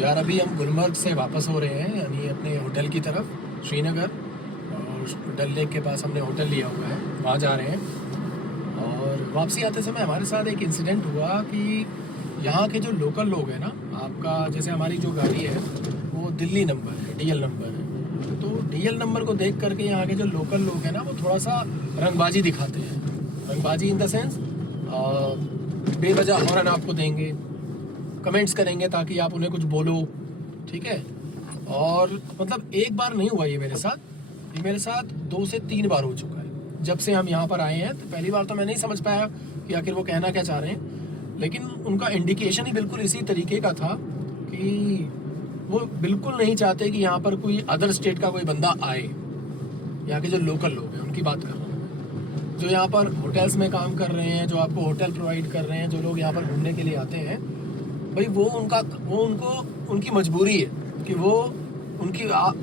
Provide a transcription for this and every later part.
यार अभी हम गुलमर्ग से वापस हो रहे हैं, यानी अपने होटल की तरफ, श्रीनगर। और डल लेक के पास हमने होटल लिया हुआ है, वहाँ जा रहे हैं। और वापसी आते समय हमारे साथ एक इंसिडेंट हुआ कि यहाँ के जो लोकल लोग हैं ना, आपका जैसे हमारी जो गाड़ी है वो दिल्ली नंबर है, डीएल नंबर है। तो डीएल नंबर को देख करके यहाँ के जो लोकल लोग हैं ना, वो थोड़ा सा रंगबाजी दिखाते हैं। रंगबाजी इन द सेंस बेवजह हॉर्न आपको देंगे, कमेंट्स करेंगे ताकि आप उन्हें कुछ बोलो, ठीक है। और मतलब एक बार नहीं हुआ ये मेरे साथ, ये मेरे साथ 2 से 3 बार हो चुका है। जब से हम यहाँ पर आए हैं, तो पहली बार तो मैं नहीं समझ पाया कि आखिर वो कहना क्या चाह रहे हैं, लेकिन उनका इंडिकेशन ही बिल्कुल इसी तरीके का था कि वो बिल्कुल नहीं चाहते कि यहाँ पर कोई अदर स्टेट का कोई बंदा आए। यहाँ के जो लोकल लोग हैं उनकी बात कर रहा हूँ, जो यहाँ पर होटल्स में काम कर रहे हैं, जो आपको होटल प्रोवाइड कर रहे हैं, जो लोग यहाँ पर घूमने के लिए आते हैं, भाई वो उनको उनकी मजबूरी है कि वो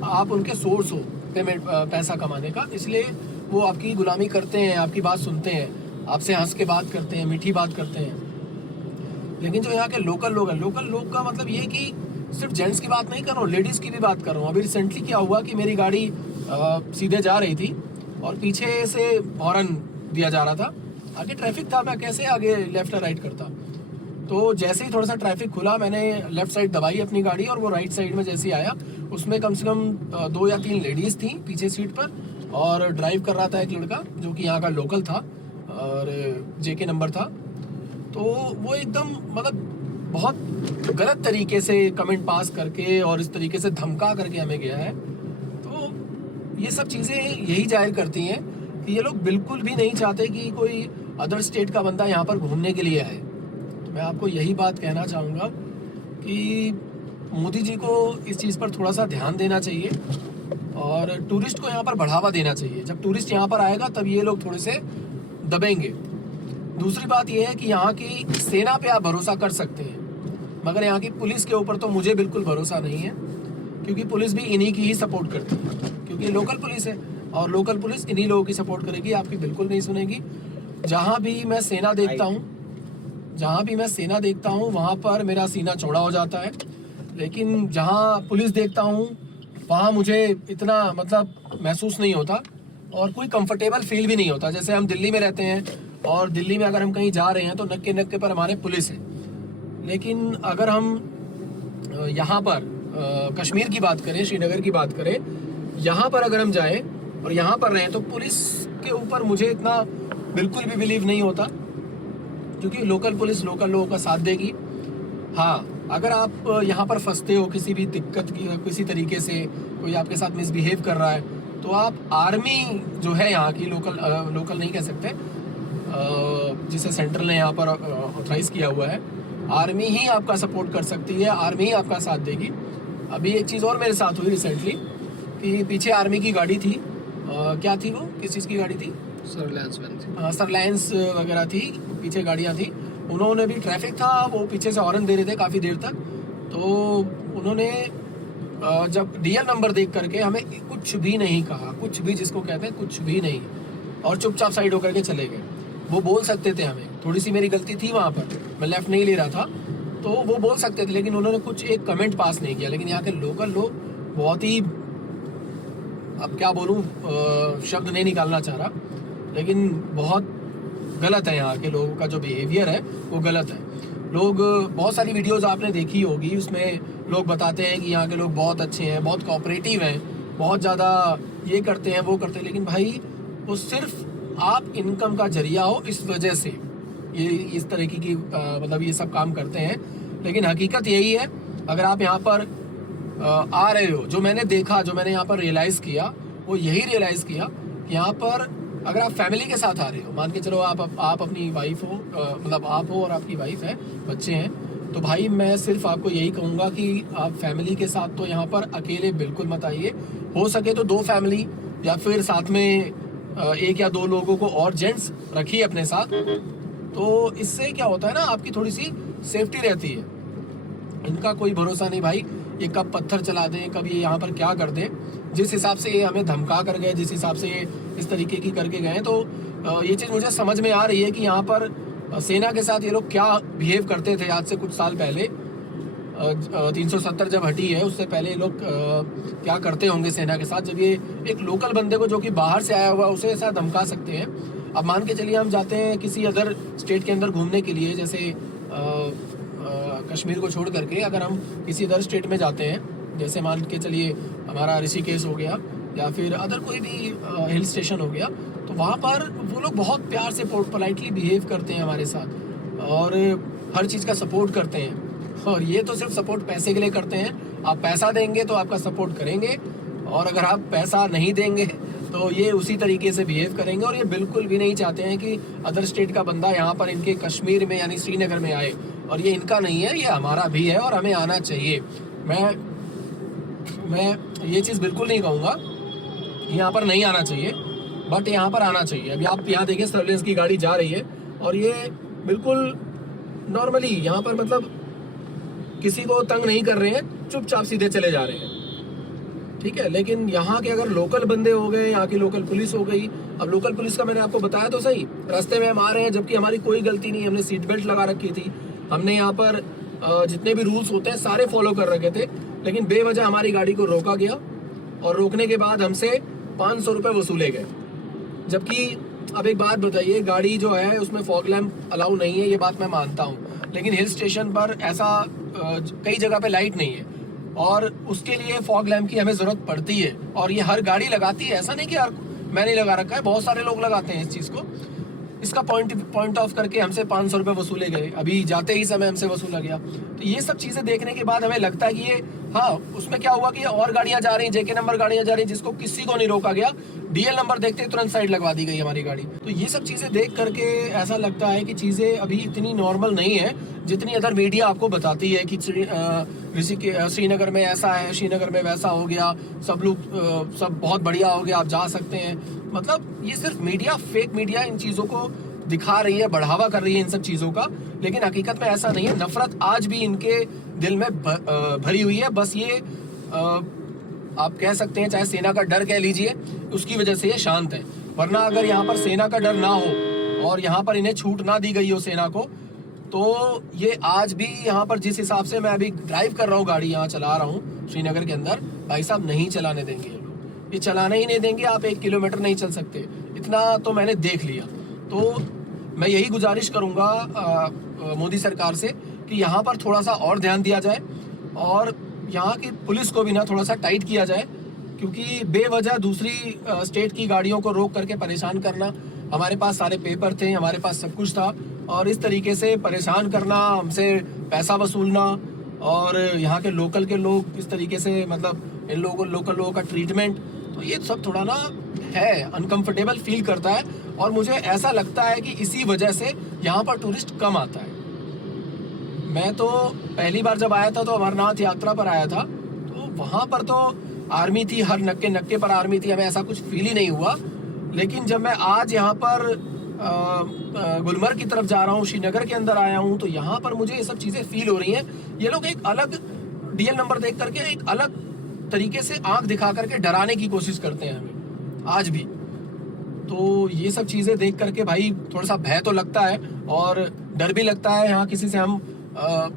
आप उनके सोर्स हो पेमेंट, पैसा कमाने का। इसलिए वो आपकी गुलामी करते हैं, आपकी बात सुनते हैं, आपसे हंस के बात करते हैं, मीठी बात करते हैं। लेकिन जो यहाँ के लोकल लोग हैं, लोकल लोग का मतलब ये कि सिर्फ जेंट्स की बात नहीं कर रहा हूँ, लेडीज़ की भी बात कर रहा हूँ। अभी रिसेंटली क्या हुआ कि मेरी गाड़ी सीधे जा रही थी और पीछे से हॉर्न दिया जा रहा था। आगे ट्रैफिक था, मैं कैसे आगे लेफ्ट या राइट करता। तो जैसे ही थोड़ा सा ट्रैफिक खुला, मैंने लेफ्ट साइड दबाई अपनी गाड़ी, और वो राइट साइड में जैसे ही आया, उसमें कम से कम 2 या 3 लेडीज़ थी पीछे सीट पर, और ड्राइव कर रहा था एक लड़का जो कि यहाँ का लोकल था और जेके नंबर था। तो वो एकदम मतलब बहुत गलत तरीके से कमेंट पास करके और इस तरीके से धमका करके हमें गया है। तो ये सब चीज़ें यही जाहिर करती हैं कि ये लोग बिल्कुल भी नहीं चाहते कि कोई अदर स्टेट का बंदा यहाँ पर घूमने के लिए आए। मैं आपको यही बात कहना चाहूँगा कि मोदी जी को इस चीज़ पर थोड़ा सा ध्यान देना चाहिए और टूरिस्ट को यहाँ पर बढ़ावा देना चाहिए। जब टूरिस्ट यहाँ पर आएगा तब ये लोग थोड़े से दबेंगे। दूसरी बात ये है कि यहाँ की सेना पे आप भरोसा कर सकते हैं, मगर यहाँ की पुलिस के ऊपर तो मुझे बिल्कुल भरोसा नहीं है, क्योंकि पुलिस भी इन्हीं की ही सपोर्ट करती है, क्योंकि लोकल पुलिस है और लोकल पुलिस इन्हीं लोगों की सपोर्ट करेगी, आपकी बिल्कुल नहीं सुनेगी। जहाँ भी मैं सेना देखता हूँ वहाँ पर मेरा सीना चौड़ा हो जाता है, लेकिन जहाँ पुलिस देखता हूँ वहाँ मुझे इतना मतलब महसूस नहीं होता और कोई कंफर्टेबल फील भी नहीं होता। जैसे हम दिल्ली में रहते हैं और दिल्ली में अगर हम कहीं जा रहे हैं तो नक्के नक्के पर हमारे पुलिस है, लेकिन अगर हम यहाँ पर कश्मीर की बात करें, श्रीनगर की बात करें, यहाँ पर अगर हम जाएं और यहाँ पर रहें तो पुलिस के ऊपर मुझे इतना बिल्कुल भी बिलीव नहीं होता, क्योंकि लोकल पुलिस लोकल लोगों का साथ देगी। हाँ, अगर आप यहाँ पर फंसते हो किसी भी दिक्कत की, किसी तरीके से कोई आपके साथ मिसबिहेव कर रहा है, तो आप आर्मी जो है यहाँ की, लोकल नहीं कह सकते, जिसे सेंट्रल ने यहाँ पर ऑथराइज़ किया हुआ है, आर्मी ही आपका सपोर्ट कर सकती है, आर्मी ही आपका साथ देगी। अभी एक चीज़ और मेरे साथ हुई रिसेंटली कि पीछे आर्मी की गाड़ी थी, क्या थी वो, किस चीज़ की गाड़ी थी, सरलायंस वगैरह थी, पीछे गाड़ियाँ थी। उन्होंने भी, ट्रैफिक था, वो पीछे से हॉर्न दे रहे थे काफ़ी देर तक। तो उन्होंने जब डीएल नंबर देख करके हमें कुछ भी नहीं कहा, कुछ भी जिसको कहते हैं कुछ भी नहीं, और चुपचाप साइड होकर के चले गए। वो बोल सकते थे, हमें थोड़ी सी मेरी गलती थी वहाँ पर, मैं लेफ़्ट नहीं ले रहा था, तो वो बोल सकते थे, लेकिन उन्होंने कुछ एक कमेंट पास नहीं किया। लेकिन यहाँ के लोकल लोग बहुत ही, अब क्या बोलूँ, शब्द नहीं निकालना चाह रहा, लेकिन बहुत गलत है। यहाँ के लोगों का जो बिहेवियर है वो गलत है। लोग, बहुत सारी वीडियोस आपने देखी होगी, उसमें लोग बताते हैं कि यहाँ के लोग बहुत अच्छे हैं, बहुत कोऑपरेटिव हैं, बहुत ज़्यादा ये करते हैं वो करते हैं, लेकिन भाई वो सिर्फ आप इनकम का जरिया हो, इस वजह से ये इस तरह की मतलब ये सब काम करते हैं। लेकिन हकीकत यही है, अगर आप यहाँ पर आ रहे हो, जो मैंने देखा, जो मैंने यहाँ पर रियलाइज़ किया, वो यही रियलाइज़ किया कि यहाँ पर अगर आप फैमिली के साथ आ रहे हो, मान के चलो आप अपनी वाइफ हो, मतलब आप हो और आपकी वाइफ है, बच्चे हैं, तो भाई मैं सिर्फ आपको यही कहूँगा कि आप फैमिली के साथ तो यहाँ पर अकेले बिल्कुल मत आइए। हो सके तो 2 फैमिली या फिर साथ में 1 या 2 लोगों को और जेंट्स रखिए अपने साथ। तो इससे क्या होता है ना, आपकी थोड़ी सी सेफ्टी रहती है। इनका कोई भरोसा नहीं भाई, ये कब पत्थर चला दें, कब ये यहाँ पर क्या कर दें। जिस हिसाब से ये हमें धमका कर गए, जिस हिसाब से ये इस तरीके की करके गए, तो ये चीज़ मुझे समझ में आ रही है कि यहाँ पर सेना के साथ ये लोग क्या बिहेव करते थे आज से कुछ साल पहले। 370 जब हटी है उससे पहले ये लोग क्या करते होंगे सेना के साथ, जब ये एक लोकल बंदे को जो कि बाहर से आया हुआ उसे ऐसा धमका सकते हैं। अब मान के चलिए हम जाते हैं किसी अदर स्टेट के अंदर घूमने के लिए, जैसे कश्मीर को छोड़ करके अगर हम किसी अदर स्टेट में जाते हैं, जैसे मान के चलिए हमारा ऋषिकेश हो गया या फिर अदर कोई भी हिल स्टेशन हो गया, तो वहाँ पर वो लोग बहुत प्यार से पोलाइटली बिहेव करते हैं हमारे साथ और हर चीज़ का सपोर्ट करते हैं। और ये तो सिर्फ सपोर्ट पैसे के लिए करते हैं, आप पैसा देंगे तो आपका सपोर्ट करेंगे और अगर आप पैसा नहीं देंगे तो ये उसी तरीके से बिहेव करेंगे। और ये बिल्कुल भी नहीं चाहते हैं कि अदर स्टेट का बंदा यहाँ पर इनके कश्मीर में यानी श्रीनगर में आए, और ये इनका नहीं है, ये हमारा भी है और हमें आना चाहिए। मैं ये चीज़ बिल्कुल नहीं कहूँगा यहाँ पर नहीं आना चाहिए, बट यहाँ पर आना चाहिए। अभी आप यहाँ देखिए सर्वेलेंस की गाड़ी जा रही है और ये बिल्कुल नॉर्मली यहाँ पर मतलब किसी को तंग नहीं कर रहे हैं, चुपचाप सीधे चले जा रहे हैं, ठीक है। लेकिन यहाँ के अगर लोकल बंदे हो गए, यहाँ की लोकल पुलिस हो गई, अब लोकल पुलिस का मैंने आपको बताया तो सही, रास्ते में हम आ रहे हैं जबकि हमारी कोई गलती नहीं, हमने सीट बेल्ट लगा रखी थी, हमने यहाँ पर जितने भी रूल्स होते हैं सारे फॉलो कर रखे थे, लेकिन बेवजह हमारी गाड़ी को रोका गया और रोकने के बाद हमसे 500 रुपये वसूले गए। जबकि अब एक बात बताइए, गाड़ी जो है उसमें फॉग लैम्प अलाउ नहीं है, ये बात मैं मानता हूँ, लेकिन हिल स्टेशन पर ऐसा कई जगह पे लाइट नहीं है और उसके लिए फॉग लैम्प की हमें ज़रूरत पड़ती है और ये हर गाड़ी लगाती है। ऐसा नहीं कि यार मैंने लगा रखा है, बहुत सारे लोग लगाते हैं इस चीज़ को। इसका पॉइंट ऑफ करके हमसे 500 रुपये वसूले गए, अभी जाते ही समय हमसे वसूला गया। तो ये सब चीज़ें देखने के बाद हमें लगता है कि ये हाँ, उसमें क्या हुआ कि और गाड़ियाँ जा रही हैं, जेके नंबर गाड़ियाँ जा रही हैं जिसको किसी को नहीं रोका गया, डीएल नंबर देखते ही तुरंत साइड लगवा दी गई हमारी गाड़ी। तो ये सब चीज़ें देख करके ऐसा लगता है कि चीज़ें अभी इतनी नॉर्मल नहीं है जितनी अदर मीडिया आपको बताती है कि श्रीनगर में ऐसा है, श्रीनगर में वैसा हो गया, सब लोग सब बहुत बढ़िया हो गया, आप जा सकते हैं। मतलब ये सिर्फ मीडिया, फेक मीडिया इन चीज़ों को दिखा रही है, बढ़ावा कर रही है इन सब चीज़ों का, लेकिन हकीकत में ऐसा नहीं है। नफरत आज भी इनके दिल में भरी हुई है, बस ये आप कह सकते हैं चाहे सेना का डर कह लीजिए, उसकी वजह से ये शांत है। वरना अगर यहाँ पर सेना का डर ना हो और यहाँ पर इन्हें छूट ना दी गई हो सेना को, तो ये आज भी यहाँ पर जिस हिसाब से मैं अभी ड्राइव कर रहा हूँ, गाड़ी यहाँ चला रहा हूँ श्रीनगर के अंदर, भाई साहब नहीं चलाने देंगे ये चलाने ही नहीं देंगे। आप 1 किलोमीटर नहीं चल सकते, इतना तो मैंने देख लिया। तो मैं यही गुजारिश करूँगा मोदी सरकार से कि यहाँ पर थोड़ा सा और ध्यान दिया जाए और यहाँ की पुलिस को भी ना थोड़ा सा टाइट किया जाए, क्योंकि बेवजह दूसरी स्टेट की गाड़ियों को रोक करके परेशान करना, हमारे पास सारे पेपर थे, हमारे पास सब कुछ था, और इस तरीके से परेशान करना, हमसे पैसा वसूलना और यहाँ के लोकल के लोग इस तरीके से मतलब इन लोगों लोकल लोगों का ट्रीटमेंट, तो ये सब थोड़ा ना है अनकंफर्टेबल फील करता है। और मुझे ऐसा लगता है कि इसी वजह से यहाँ पर टूरिस्ट कम आता है। मैं तो पहली बार जब आया था तो अमरनाथ यात्रा पर आया था, तो वहाँ पर तो आर्मी थी, हर नक्के नक्के पर आर्मी थी, हमें ऐसा कुछ फील ही नहीं हुआ। लेकिन जब मैं आज यहाँ पर गुलमर्ग की तरफ जा रहा हूँ, श्रीनगर के अंदर आया हूँ, तो यहाँ पर मुझे ये सब चीज़ें फील हो रही हैं। ये लोग एक अलग डीएल नंबर देख करके एक अलग तरीके से आंख दिखा करके डराने की कोशिश करते हैं हमें आज भी। तो ये सब चीज़ें देख करके भाई थोड़ा सा भय तो लगता है और डर भी लगता है। यहाँ किसी से हम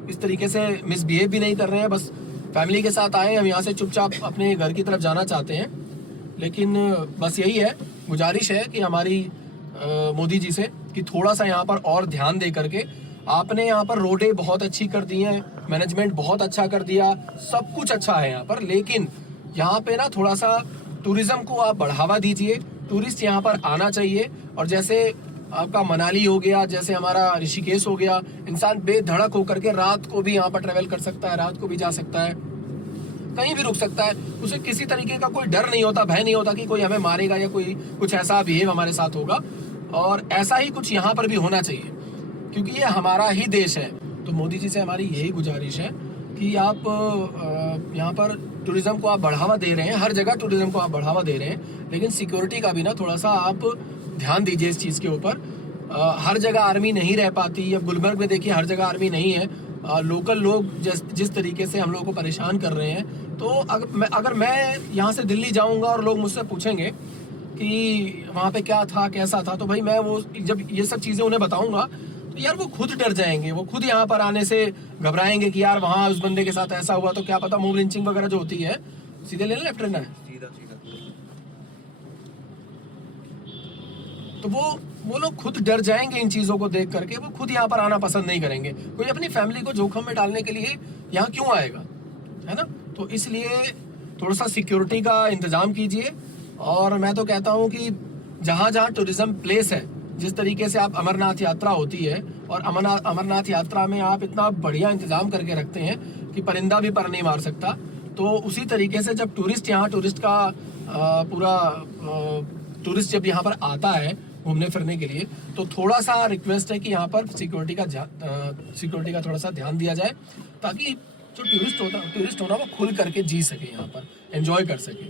इस तरीके से मिसबिहेव भी नहीं कर रहे हैं, बस फैमिली के साथ आए, हम यहाँ से चुपचाप अपने घर की तरफ जाना चाहते हैं। लेकिन बस यही है, गुजारिश है कि हमारी मोदी जी से कि थोड़ा सा यहाँ पर और ध्यान दे करके, आपने यहाँ पर रोडें बहुत अच्छी कर दी हैं, मैनेजमेंट बहुत अच्छा कर दिया, सब कुछ अच्छा है यहाँ पर, लेकिन यहाँ पे ना थोड़ा सा टूरिज्म को आप बढ़ावा दीजिए, टूरिस्ट यहाँ पर आना चाहिए। और जैसे आपका मनाली हो गया, जैसे हमारा ऋषिकेश हो गया, इंसान बेधड़क होकर के रात को भी यहाँ पर ट्रेवल कर सकता है, रात को भी जा सकता है, कहीं भी रुक सकता है, उसे किसी तरीके का कोई डर नहीं होता, भय नहीं होता कि कोई हमें मारेगा या कोई कुछ ऐसा बिहेव हमारे साथ होगा। और ऐसा ही कुछ यहाँ पर भी होना चाहिए, क्योंकि ये हमारा ही देश है। तो मोदी जी से हमारी यही गुजारिश है कि आप यहाँ पर टूरिज्म को आप बढ़ावा दे रहे हैं, हर जगह टूरिज्म को आप बढ़ावा दे रहे हैं, लेकिन सिक्योरिटी का भी ना थोड़ा सा आप ध्यान दीजिए इस चीज़ के ऊपर। हर जगह आर्मी नहीं रह पाती। अब गुलमर्ग में देखिए हर जगह आर्मी नहीं है, लोकल लोग जिस तरीके से हम लोगों को परेशान कर रहे हैं। तो अगर मैं यहाँ से दिल्ली जाऊँगा और लोग मुझसे पूछेंगे कि वहाँ पे क्या था, कैसा था, तो भाई मैं वो जब ये सब चीज़ें उन्हें बताऊँगा तो यार वो खुद डर जाएंगे, वो खुद यहाँ पर आने से घबराएंगे कि यार वहाँ उस बंदे के साथ ऐसा हुआ तो क्या पता मूव लिंचिंग वगैरह जो होती है, सीधे लेना लेफ्ट लेना है सीधा सीधा। तो वो लोग खुद डर जाएंगे इन चीज़ों को देख करके, वो खुद यहाँ पर आना पसंद नहीं करेंगे। कोई अपनी फैमिली को जोखिम में डालने के लिए यहाँ क्यों आएगा, है ना। तो इसलिए थोड़ा सा सिक्योरिटी का इंतज़ाम कीजिए। और मैं तो कहता हूँ कि जहाँ जहाँ टूरिज़्म प्लेस है, जिस तरीके से आप अमरनाथ यात्रा होती है और अमरनाथ यात्रा में आप इतना बढ़िया इंतज़ाम करके रखते हैं कि परिंदा भी पर नहीं मार सकता, तो उसी तरीके से जब टूरिस्ट का पूरा टूरिस्ट जब यहाँ पर आता है घूमने फिरने के लिए, तो थोड़ा सा रिक्वेस्ट है कि यहाँ पर सिक्योरिटी का थोड़ा सा ध्यान दिया जाए, ताकि जो टूरिस्ट होना वो खुल करके जी सके, यहाँ पर एंजॉय कर सके।